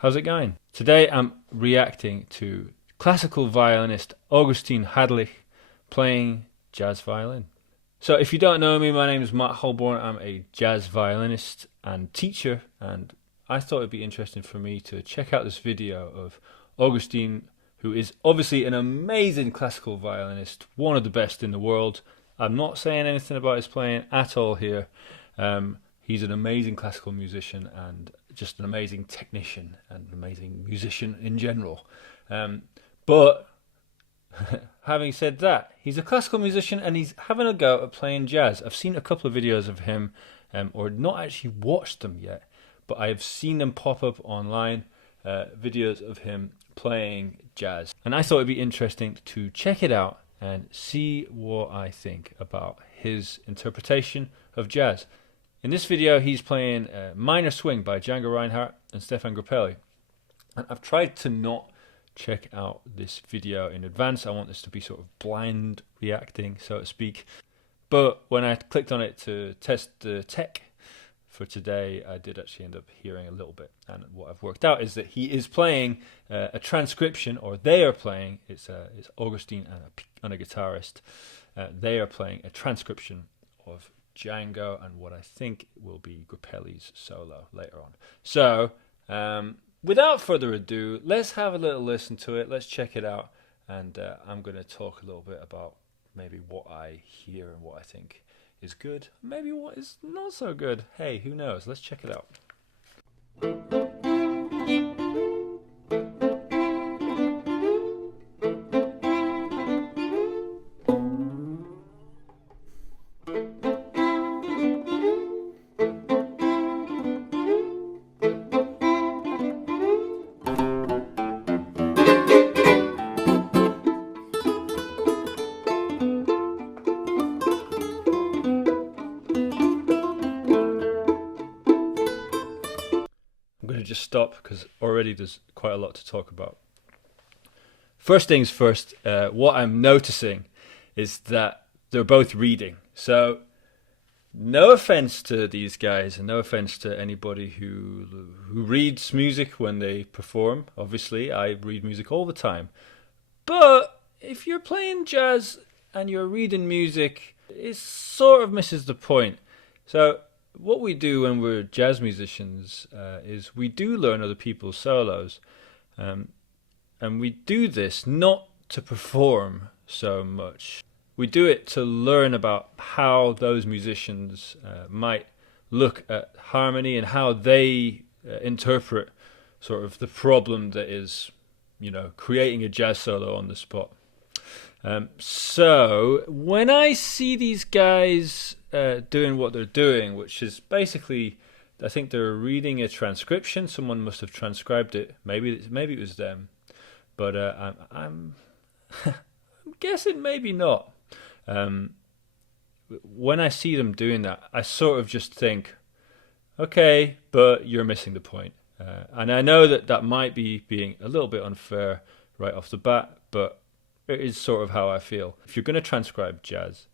How's it going? Today I'm reacting to classical violinist Augustin Hadelich playing jazz violin. So if you don't know me, my name is Matt Holborn. I'm a jazz violinist and teacher, and I thought it'd be interesting for me to check out this video of Augustin, who is obviously an amazing classical violinist, one of the best in the world. I'm not saying anything about his playing at all here. He's an amazing classical musician and just an amazing technician and an amazing musician in general. But having said that, he's a classical musician and he's having a go at playing jazz. I've seen a couple of videos of him, or not actually watched them yet, but I have seen them pop up online, videos of him playing jazz. And I thought it'd be interesting to check it out and see what I think about his interpretation of jazz. In this video, he's playing Minor Swing by Django Reinhardt and Stephane Grappelli. And I've tried to not check out this video in advance. I want this to be sort of blind reacting, so to speak. But when I clicked on it to test the tech for today, I did actually end up hearing a little bit. And what I've worked out is that he is playing a transcription, or they are playing, it's Augustin and a guitarist. They are playing a transcription of Django and what I think will be Grappelli's solo later on. So, without further ado, let's have a little listen to it. Let's check it out, and I'm going to talk a little bit about maybe what I hear and what I think is good, maybe what is not so good. Hey, who knows? Let's check it out. I'm going to just stop because already there's quite a lot to talk about. First things first, what I'm noticing is that they're both reading. So no offense to these guys and no offense to anybody who reads music when they perform. Obviously, I read music all the time. But if you're playing jazz and you're reading music, it sort of misses the point. So what we do when we're jazz musicians is we do learn other people's solos, and we do this not to perform so much. We do it to learn about how those musicians might look at harmony and how they interpret sort of the problem that is, creating a jazz solo on the spot. So when I see these guys doing what they're doing, which is basically, I think they're reading a transcription. Someone must have transcribed it. Maybe it was them, but I'm guessing maybe not. When I see them doing that, I sort of just think, okay, but you're missing the point. And I know that might be being a little bit unfair right off the bat, but it is sort of how I feel. If you're going to transcribe jazz,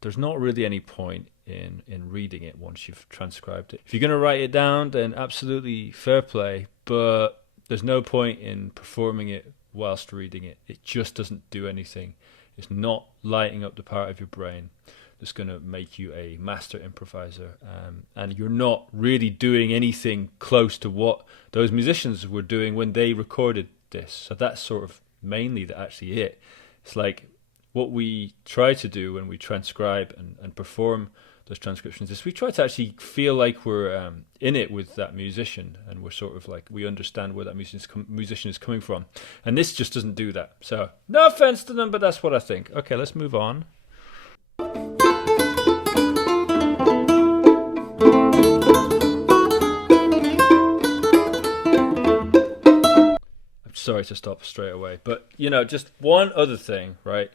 there's not really any point in reading it once you've transcribed it. If you're going to write it down, then absolutely fair play, but there's no point in performing it whilst reading it. It just doesn't do anything. It's not lighting up the part of your brain that's going to make you a master improviser, and you're not really doing anything close to what those musicians were doing when they recorded this. So that's sort of mainly actually it. It's like what we try to do when we transcribe and perform those transcriptions is we try to actually feel like we're in it with that musician, and we're sort of like we understand where that musician is coming from, and this just doesn't do that. So no offense to them, but that's what I think. Okay, let's move on. Sorry to stop straight away, but just one other thing, right?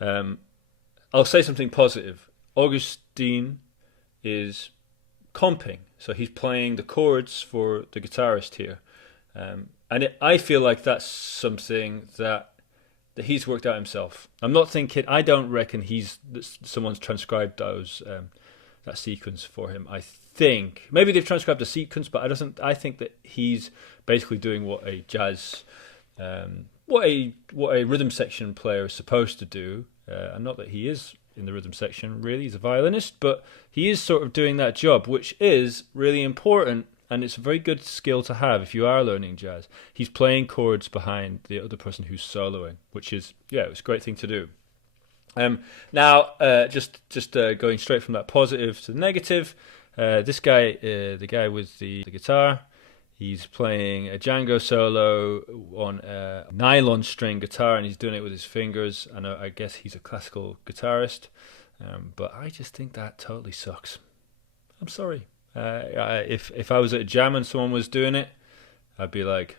I'll say something positive. Augustin is comping, so he's playing the chords for the guitarist here, and I feel like that's something that he's worked out himself. I don't reckon someone's transcribed that sequence for him. I think maybe they've transcribed a sequence, but I think that he's basically doing what a jazz, what a rhythm section player is supposed to do, and not that he is in the rhythm section really. He's a violinist, but he is sort of doing that job, which is really important, and it's a very good skill to have if you are learning jazz. He's playing chords behind the other person who's soloing, which is it's a great thing to do. Now, just going straight from that positive to the negative, this guy, the guy with the guitar, he's playing a Django solo on a nylon string guitar, and he's doing it with his fingers. And I guess he's a classical guitarist, but I just think that totally sucks. I'm sorry. If I was at a jam and someone was doing it, I'd be like,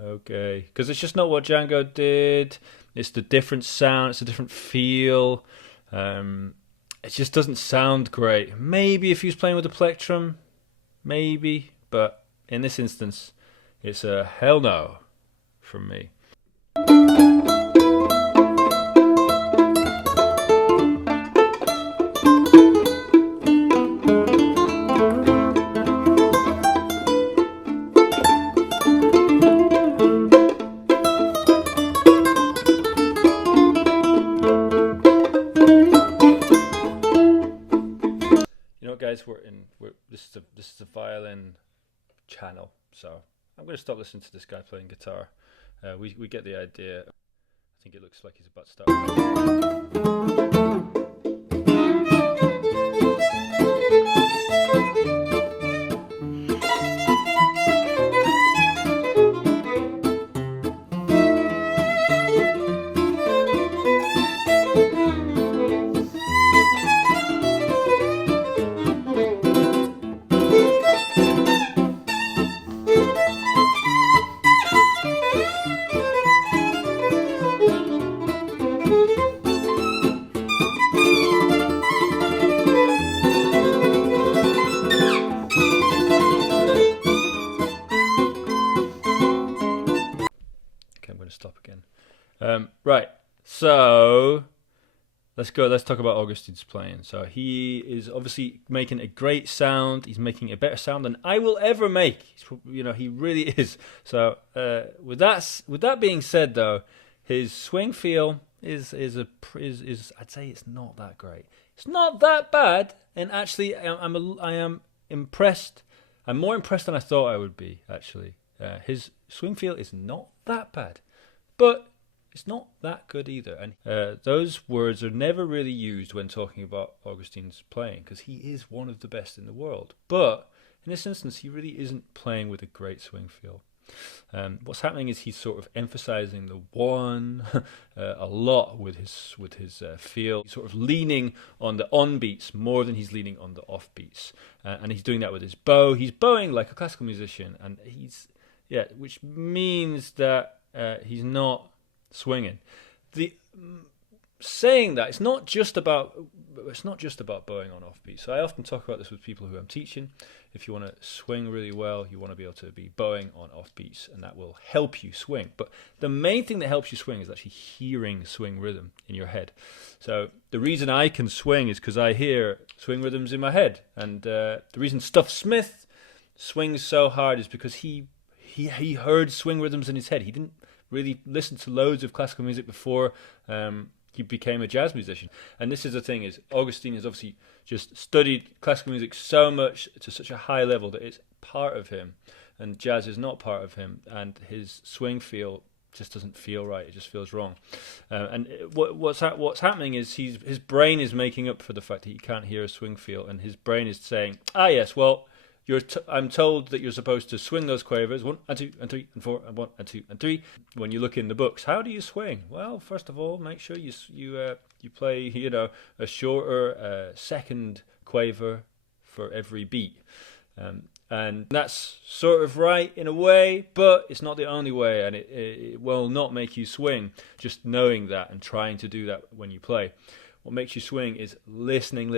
okay, because it's just not what Django did. It's the different sound, it's a different feel. It just doesn't sound great. Maybe if he was playing with a plectrum, maybe, but in this instance, it's a hell no from me. Guys, this is a violin channel, so I'm going to stop listening to this guy playing guitar. We get the idea. I think it looks like he's about to start. Stop again. Right, so let's talk about Augustin's playing. So he is obviously making a great sound. He's making a better sound than I will ever make. He really is. So with that being said, though, his swing feel is I'd say it's not that great. It's not that bad, and actually I am impressed. I'm more impressed than I thought I would be. Actually, his swing feel is not that bad. But it's not that good either. And those words are never really used when talking about Augustin's playing, because he is one of the best in the world. But in this instance, he really isn't playing with a great swing feel. What's happening is he's sort of emphasizing the one a lot with his feel. He's sort of leaning on the on beats more than he's leaning on the off beats. And he's doing that with his bow. He's bowing like a classical musician, and which means that he's not swinging. Saying that, it's not just about bowing on offbeat. So I often talk about this with people who I'm teaching. If you want to swing really well, you want to be able to be bowing on offbeats, and that will help you swing. But the main thing that helps you swing is actually hearing swing rhythm in your head. So the reason I can swing is because I hear swing rhythms in my head, and the reason Stuff Smith swings so hard is because he heard swing rhythms in his head. He didn't really listen to loads of classical music before he became a jazz musician. And this is the thing, is Augustin has obviously just studied classical music so much to such a high level that it's part of him, and jazz is not part of him, and his swing feel just doesn't feel right. It just feels wrong. What's happening is his brain is making up for the fact that he can't hear a swing feel, and his brain is saying, yes, well, I'm told that you're supposed to swing those quavers 1 and 2 and 3 and 4 and 1 and 2 and 3. When you look in the books, how do you swing? Well, first of all, make sure you play a shorter second quaver for every beat, and that's sort of right in a way, but it's not the only way, and it will not make you swing. Just knowing that and trying to do that when you play. What makes you swing is listening.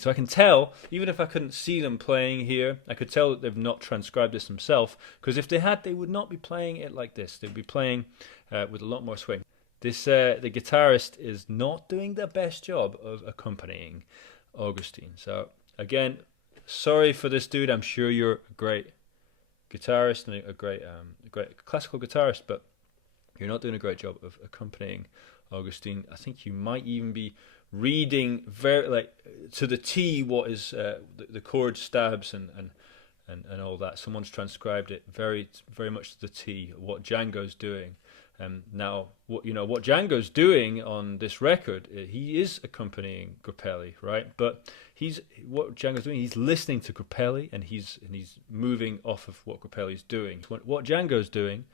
So I can tell, even if I couldn't see them playing here, I could tell that they've not transcribed this themselves, because if they had, they would not be playing it like this. They'd be playing with a lot more swing. The guitarist is not doing the best job of accompanying Augustin. So again, sorry for this, dude. I'm sure you're a great guitarist and a great classical guitarist, but you're not doing a great job of accompanying Augustin. I think you might even be reading very like to the T what is the chord stabs and all that. Someone's transcribed it very much to the T what Django's doing. Now, what Django's doing on this record, he is accompanying Grappelli, right? But what Django's doing, he's listening to Grappelli, and he's moving off of what Grappelli's doing. What Django's doing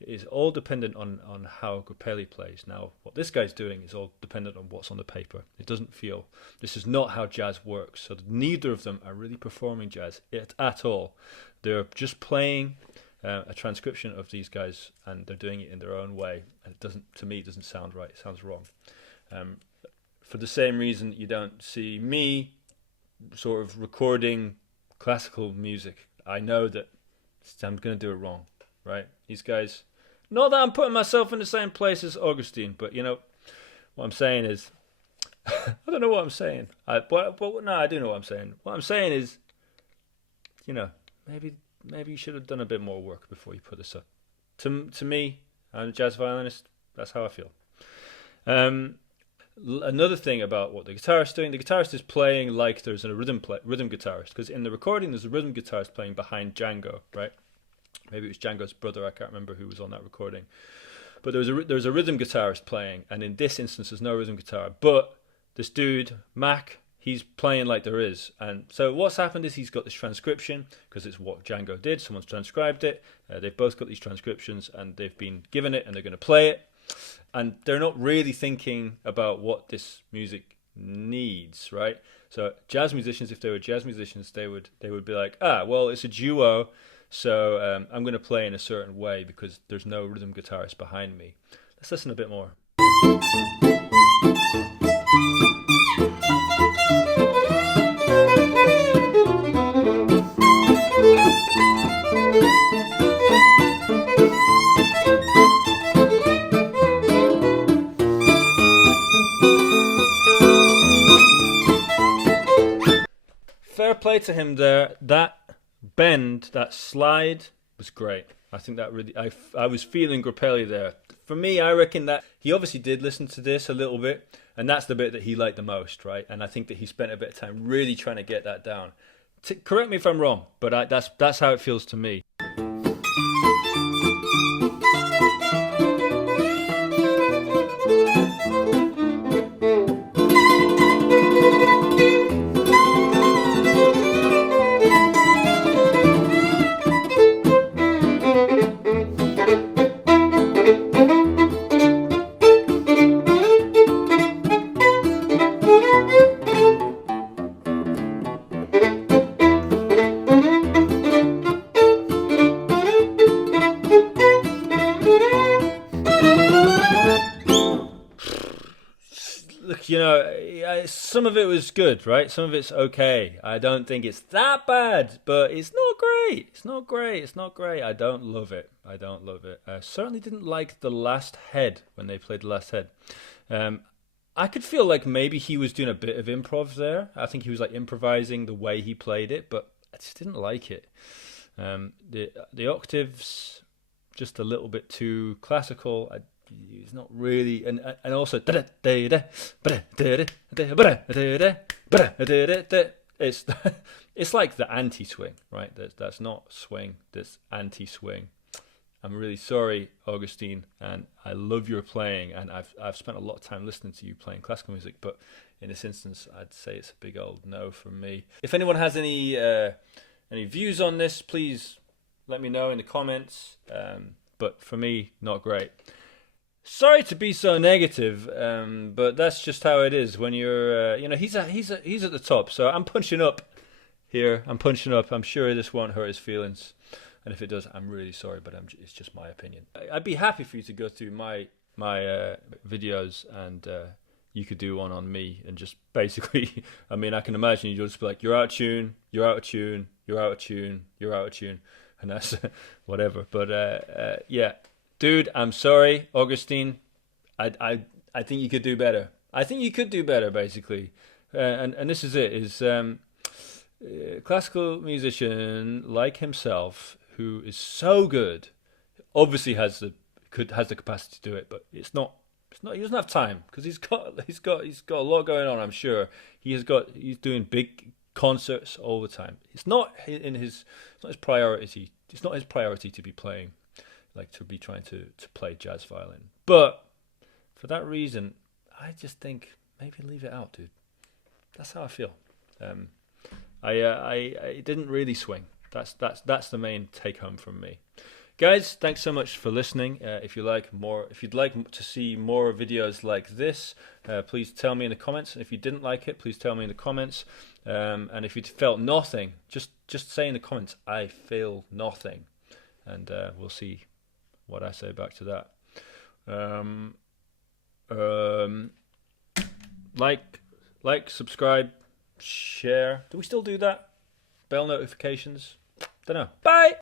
is all dependent on how Grappelli plays. Now, what this guy's doing is all dependent on what's on the paper. It doesn't feel. This is not how jazz works. So neither of them are really performing jazz at all. They're just playing a transcription of these guys, and they're doing it in their own way, and to me it doesn't sound right. It sounds wrong. For the same reason you don't see me sort of recording classical music. I know that I'm going to do it wrong, right? These guys, not that I'm putting myself in the same place as Augustin, but what I'm saying is I don't know what I'm saying. No, I do know what I'm saying. What I'm saying is, maybe you should have done a bit more work before you put this up. To me, I'm a jazz violinist. That's how I feel. Another thing about what the guitarist is doing, the guitarist is playing like there's a rhythm guitarist, because in the recording there's a rhythm guitarist playing behind Django, right? Maybe it was Django's brother. I can't remember who was on that recording. But there was a rhythm guitarist playing, and in this instance there's no rhythm guitar. But this dude, Mac, he's playing like there is. And so what's happened is he's got this transcription, because it's what Django did. Someone's transcribed it. They've both got these transcriptions, and they've been given it, and they're going to play it. And they're not really thinking about what this music needs, right? So jazz musicians, if they were jazz musicians, they would be like, well, it's a duo, so I'm going to play in a certain way because there's no rhythm guitarist behind me. Let's listen a bit more. Fair play to him there. That bend, that slide was great. I think that really, I was feeling Grappelli there. For me, I reckon that he obviously did listen to this a little bit, and that's the bit that he liked the most, right? And I think that he spent a bit of time really trying to get that down. Correct me if I'm wrong, but that's how it feels to me. Some of it was good, right? Some of it's okay. I don't think it's that bad, but it's not great. It's not great. It's not great. I don't love it. I certainly didn't like the last head when they played the last head. I could feel like maybe he was doing a bit of improv there. I think he was like improvising the way he played it, but I just didn't like it. The octaves, just a little bit too classical. It's not really, and also it's like the anti-swing, right? That's not swing. That's anti-swing. I'm really sorry, Augustin, and I love your playing, and I've spent a lot of time listening to you playing classical music, but in this instance, I'd say it's a big old no from me. If anyone has any views on this, please let me know in the comments. But for me, not great. Sorry to be so negative, but that's just how it is when you're, he's at the top. So I'm punching up here. I'm sure this won't hurt his feelings, and if it does, I'm really sorry. But it's just my opinion. I'd be happy for you to go through my videos, and you could do one on me, and just basically, I mean, I can imagine you'll just be like, you're out of tune, you're out of tune, you're out of tune, you're out of tune, and that's whatever. But yeah. Dude, I'm sorry, Augustin. I think you could do better. I think you could do better, basically. And this is it. classical musician like himself who is so good, obviously has the capacity to do it, but it's not. He doesn't have time because he's got a lot going on. I'm sure he's doing big concerts all the time. It's not his priority. It's not his priority to be playing, like to be trying to play jazz violin. But for that reason, I just think maybe leave it out, dude. That's how I feel. I didn't really swing. That's the main take home from me. Guys, thanks so much for listening. If you'd like to see more videos like this, please tell me in the comments. And if you didn't like it, please tell me in the comments. And if you felt nothing, just say in the comments, I feel nothing. And we'll see what I say back to that. Like, subscribe, share. Do we still do that? Bell notifications? Don't know. Bye!